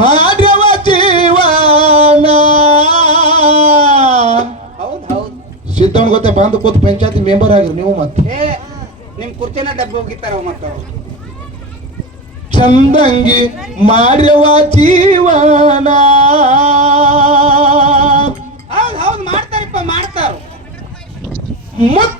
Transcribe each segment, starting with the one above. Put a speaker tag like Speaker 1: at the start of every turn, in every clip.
Speaker 1: ಮಾಡ್ಯವ ಜೀವನ.
Speaker 2: ಹೌದ್ ಹೌದ್.
Speaker 1: ಸಿದ್ದವನ್ ಗೊತ್ತೆ ಬಂದು ಕೂತ್ ಪಂಚಾಯತಿ ಮೆಂಬರ್ ಆಗಿರಿ ನೀವು ಮತ್ತೆ.
Speaker 2: ಏ ನಿಮ್ ಕುರ್ಚಿನ ಡಬ್ಬ ಹೋಗಿತ್ತಾರ ಮತ್ತ
Speaker 1: ಚಂದಂಗಿ ಮಾಡ್ಯವ ಜೀವನ.
Speaker 2: ಹೌದ್ ಹೌದ್ ಮಾಡ್ತಾರಪ್ಪ ಮಾಡ್ತಾರ.
Speaker 1: ಮುತ್ತಿನ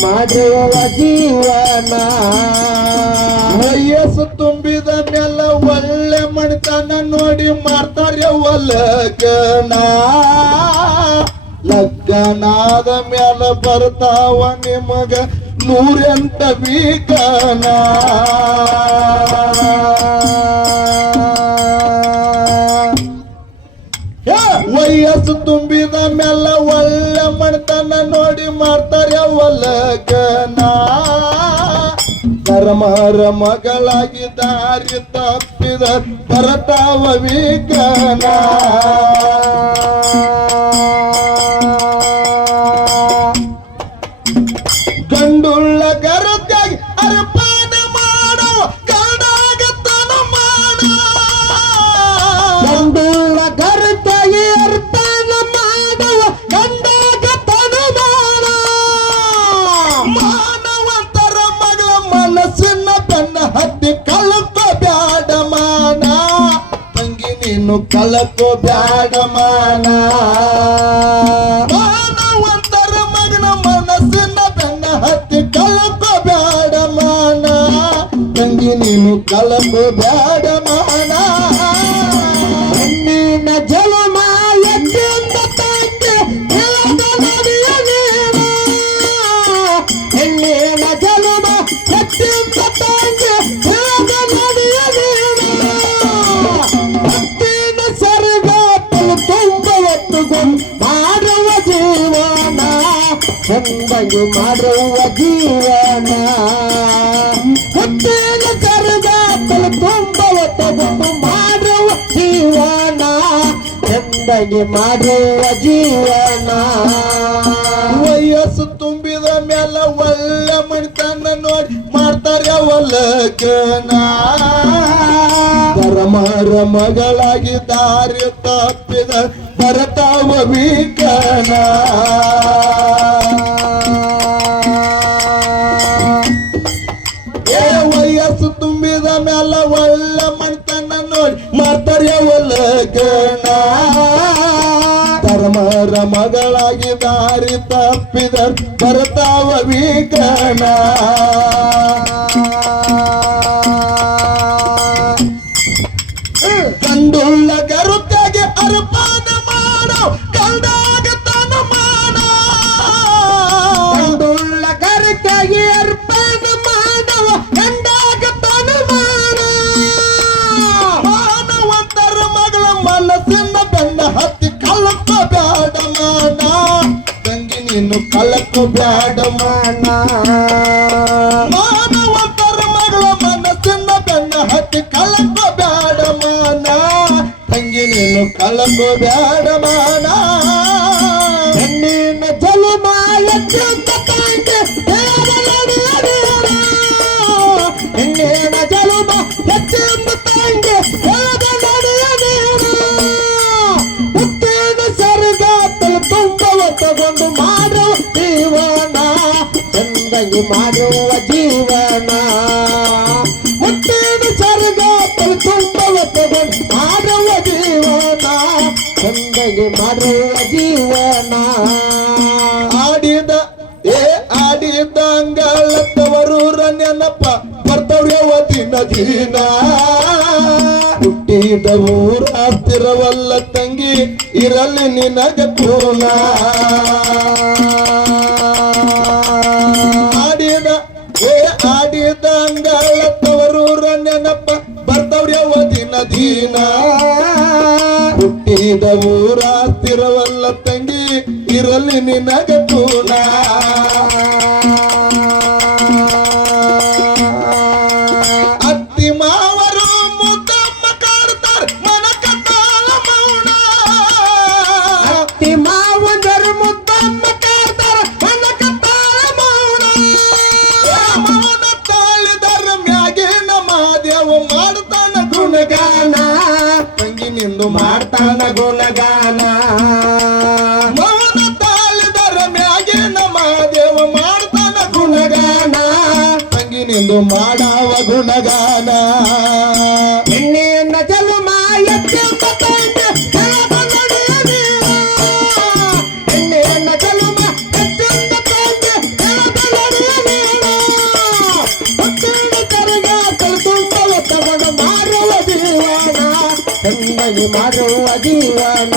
Speaker 1: ಮಾಡುವ ಜೀವನ ವಯಸ್ಸು ತುಂಬಿದ ಮೇಲೆ ಒಳ್ಳೆ ಮಣಿತನ ನೋಡಿ ಮಾಡ್ತಾರೆ ಲಗ್ನ ಲಗ್ನಾದ ಮ್ಯಾಲ ಬರ್ತಾವ ನಿಮಗ ನೂರೆಂಟ ಬೀಕನ ಧರ್ಮರ ಮಗಳಾಗಿ ದಾರಿ ತಪ್ಪಿದ ಭರತಾವ ವಿಕನ ಕಳಕೋ ಬ್ಯಾಡ ಮಾನ ಮಾನವಂತರ ಮಗನ ಮನಸ್ಸಿನ ಬೆನ್ನ ಹತ್ತಿ ಕಲಕು ಬ್ಯಾಡ ಮಾನ ತಂಗಿ ನೀನು ಕಲಕು ಬ್ಯಾಡ ಚಂದಂಗಿ ಮಾಡುವ ಜೀವನ. ಹತ್ತಿನ ಸರಿಗಾತಲು ತುಂಬ ಒತ್ತುಕೊಂಡು ಮಾಡುವ ಜೀವನ. ಚಂದಗಿ ಮಾಡುವ ಜೀವನ. ವಯಸ್ಸು ತುಂಬಿದ ಮೇಲೆ ಒಳ್ಳೆ ಮಣಿತನ ನೋಡಿ ಮಾಡ್ತಾರೆ ಒಲಕನ ಪರಮರ ಮಗಳಾಗಿ ದಾರಿ ತಪ್ಪಿದ ಭರತಾವ ವಿಕನ ಒಲ್ಲಗಣ ಧರ್ಮರ ಮಗಳಾಗಿ ದಾರಿ ತಪ್ಪಿದ ಬರ್ತಾವ ವಿಕಣ ಕಳಕೋ ಬ್ಯಾಡ ಮಾನ. ಮಾನವ ಮಗಳ ಮನಸ್ಸಿನ ಬೆನ್ನ ಹತ್ತಿ ಬ್ಯಾಡ ತಂಗಿ ನೀನು ಬ್ಯಾಡ ಮಾಡುವ ಜೀವನ. ಮುತ್ತೇನ ಸರ್ಗ ತಗೊಂಡು ಮಾಡುವ ಜೀವನ. ಚಂದಗೆ ಮಾಡುವ ಜೀವನ. ಆಡಿದ, ಏ, ಆಡಿದ ರನ್ಯ ನೆನಪ ಬರ್ತವ್ಯವ ದಿನ ದಿನ. ಹುಟ್ಟಿದ ಊರ ಹತ್ತಿರವಲ್ಲ ತಂಗಿ, ಇರಲಿ ನಿನಗ ಪೂರ್ಣ ದಿನ ಹುಟ್ಟಿದ ಊರ ತಂಗಿ ಇರಲಿ ನಿನಗ ಮಾಡ್ತಾನ ಗುಣಗಾನ.
Speaker 3: ಹೆಣ್ಣಗೆ ಮಾಡುವ ಜೀವನ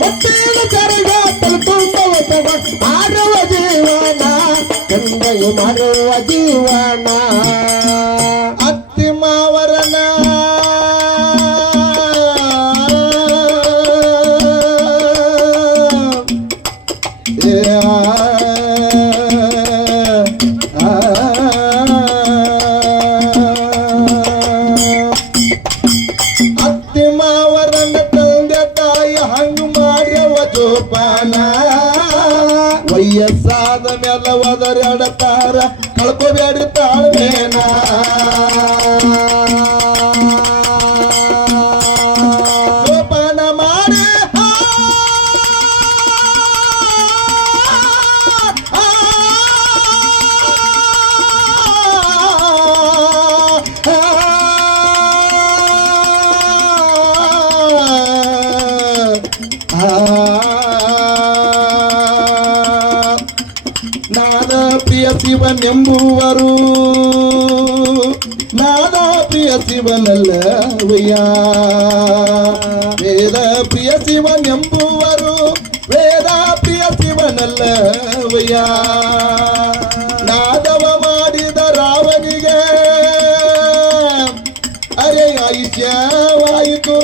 Speaker 3: ಹೊಟ್ಟೆನ ಕರಗ ತಲೆತುಂಬವ ತಗೊಂಡು ಮಾರುವ ಜೀವನ ಹೆಣ್ಣಗೆ ಮಾಡುವ ಜೀವನ.
Speaker 1: ವಯಸ್ಸಾದ ಮೇಲೆ ಒದರಾಡತಾರ ಕಳ್ಕೋಬೇಡಿ ತಾಳ್ಮೇನ. ಶಿವನೆಂಬುವರು ನಾದ ಪ್ರಿಯ ಶಿವನಲ್ಲವಯ್ಯ ವೇದ ಪ್ರಿಯ ಶಿವನೆಂಬುವರು ವೇದ ಪ್ರಿಯ ಶಿವನಲ್ಲವಯ್ಯ ನಾದವ ಮಾಡಿದ ರಾವನಿಗೆ ಅರೆ ಆಯುಷ್ಯವಾಯಿತು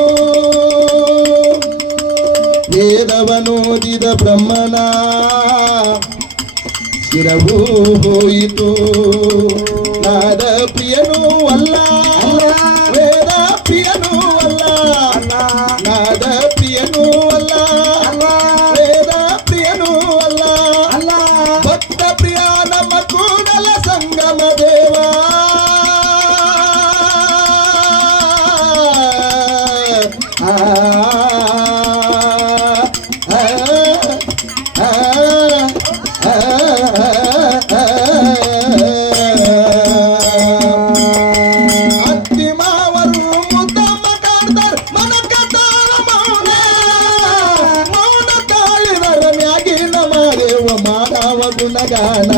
Speaker 1: ವೇದವನೋದಿದ ಬ್ರಹ್ಮನ ಶಿರವೂ ಹೋಯಿತು ಗುಣಗಾನ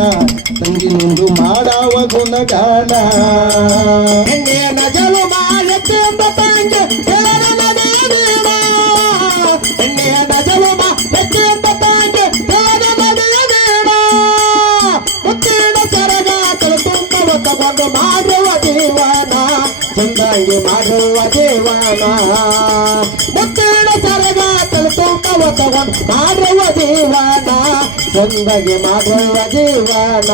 Speaker 1: ತಂಗಿ ನಿಂದು ಮಾಡಾವ ಗುಣಗಾನ.
Speaker 3: ಎಣ್ಣೆಯನ್ನ ನಗಲು ಎತ್ತೆಂಬ ಚಂದಾಗಿ ಮಾಡುವ ದೇವನ ಮುತ್ತಿನ ಸರಗ ತಲೆತುಂಬವ ತಗೊಂಡು ಮಾಡುವ ದೇವನ ಚಂದಗೆ ಮಾಡುವ ದೇವನ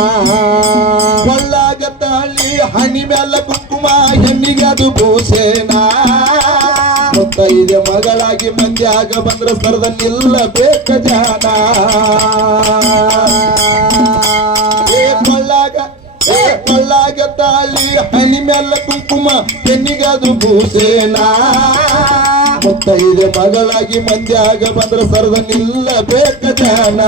Speaker 1: ಒಳ್ಳಾಗ ತಾಳಿ ಹನಿ ಮ್ಯಾಲ ಕುಂಕುಮ, ಹೆಣ್ಣಿಗೆ ಅದು ಭೂಸೇನ. ಮುತ್ತೈದೆ ಮಗಳಾಗಿ ಮಂದ್ಯಾಗ ಬಂದ್ರ ಸರದ ಬೇಕ ಜಾನ. ಭೂಸೇನಾ ಅದು ಭೂಷೇನ ಮುತ್ತೈದೆ ಮಗಳಾಗಿ ಆಗ ಬಂದ್ರ ಸರದ ನಿಲ್ಲಬೇಕ ಜಾನ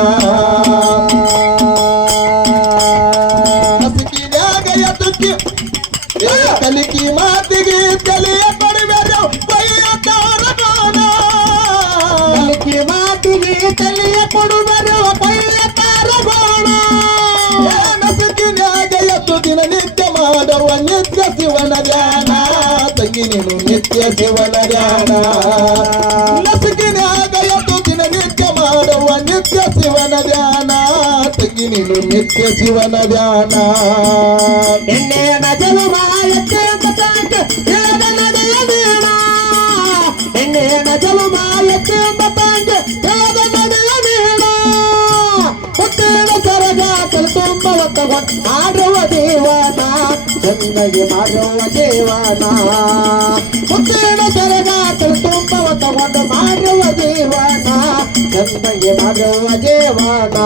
Speaker 1: ಏ ಕಲಿಕಿ ಮಾತಿಗೆ ತಲೆಯ ಕೊಡಬೇಡ.
Speaker 3: ಕಲಿಕೆ ಮಾತಿಗೆ ತಲೆಯ ಕೊಡುವರು
Speaker 1: ನಿತ್ಯ ಶಿವನ ಜ್ಞಾನ ನಸುಕಿನಾಗಯ ತುಗಿನ ನಿತ್ಯ ಮಾಡುವ ನಿತ್ಯ ಶಿವನ ಧ್ಯಾನ. ತಂಗಿ ನೀನು ನಿತ್ಯ ಶಿವನ ಧ್ಯಾನ.
Speaker 3: ಹೇಳದ ನಡೆಯ ನೀಣ ಹುಟ್ಟಿನ ಸರಗ ಮಾಡುವ ದೇವನ ಚೆನ್ನಾಗಿ ಮಾಡುವ ದೇವನ ಹುಟ್ಟಿನ ಸರಗ ತುಂಬ ಒತ್ತಗೊಂಡು ಮಾಡುವ ದೇವನ ಚೆನ್ನಾಗಿ ಮಾಡುವ ದೇವನ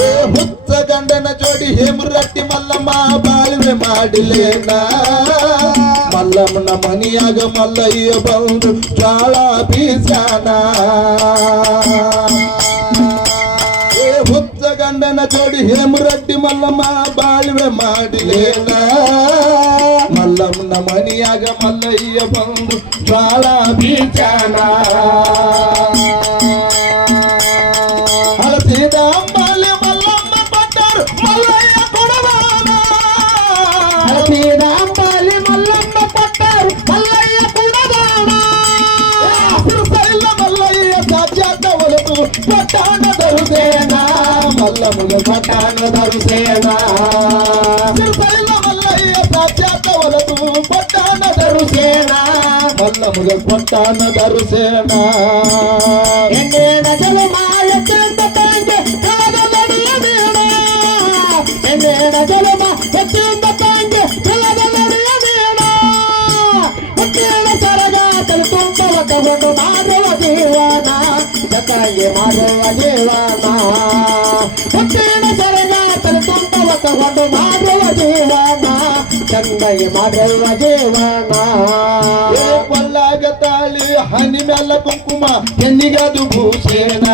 Speaker 1: ಏ ಹುಚ್ಚ ಗಂಡನ ಜೋಡಿ ಹೇಮರಟ್ಟಿ ಮಲ್ಲಮ್ಮ ಬಾಳ್ವೆ ಮಾಡಿಲೇನ ಮಲ್ಲಮ್ಮನ ಮನಿಯಾಗ ಮಲ್ಲಯ್ಯ ಬಂದು ಜ್ವಾಳ ಬೀಸಾನ ಏ ಹುಚ್ಚ ಜೋಡಿ ಹೇಮರಟ್ಟಿ ಮಲ್ಲಮ್ಮ ಬಾಳ್ವೆ ಮಾಡಿಲೇನ ಮಲ್ಲಮ್ಮನ ಮನಿಯಾಗ ಮಲ್ಲಯ್ಯ ಬಂದು ಜ್ವಾಳ
Speaker 3: పట్టాను దరుసేనా తిరుపతిల మల్లయ్య ప్రాప్యాత వలదు పట్టాన దరుసేనా మల్లములు పట్టాన దరుసేనా ఎన్నే నజలు మాయ చెందతాంగ కాదలడియదేనా ఎన్నే నజలు మా చెందతాంగ కాదలడియదేనా ఒకేన సరగా తెలుకుంటవ కవడు మాధవ దేవానా జతాంగే మాధవ దేవానా ಚಂದಾಗಿ ಮಾಡುವ ಜೀವನ
Speaker 1: ಪಲ್ಲಾಗ ತಾಳಿ ಹನಿ ಮೆಲ್ಲ ಕುಂಕುಮ ಹೆಣ್ಣಿಗದು ಭೂಷೇಣ.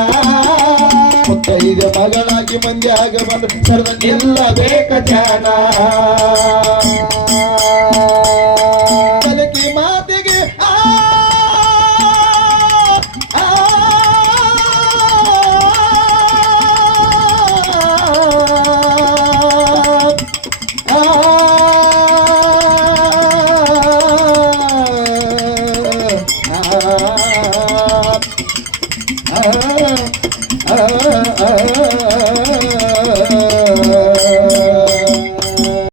Speaker 1: ಮುತ್ತೈದ ಮಗಳಾಗಿ ಮಂದ್ಯಾಗ ಬಂದು ಸರ್ವ ನಿಲ್ಲಬೇಕ ಜಾನ